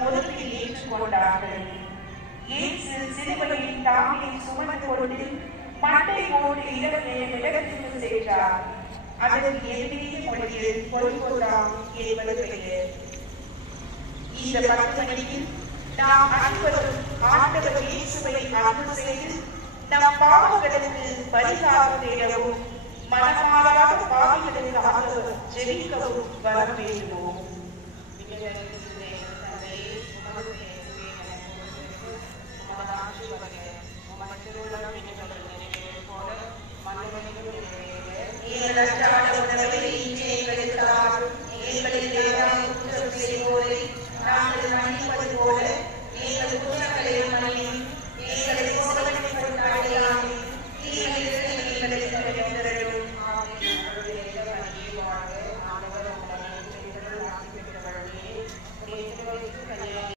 பொறுப்பில் ஏற்றுக்கொண்டார்கள். இயேசு சிலுவையின் தாமியை சுமந்து கொண்டு மட்டை போட்டு இடத்திற்கு சென்றார். அதற்கு எதிரிய மொழியில் கொல்கொதா என்பது பெயர். இந்த 10 மணியில் நாம் அனைவரும் ஆண்டவர் இயேசுவை அன்பு செய்து நம் பாவங்களுக்கு பரிகாரம் தேடவும் மனமாறாத பாவிகளுக்காக ஜெபிக்கவும் வர வேண்டுவோம். எங்களுக்கு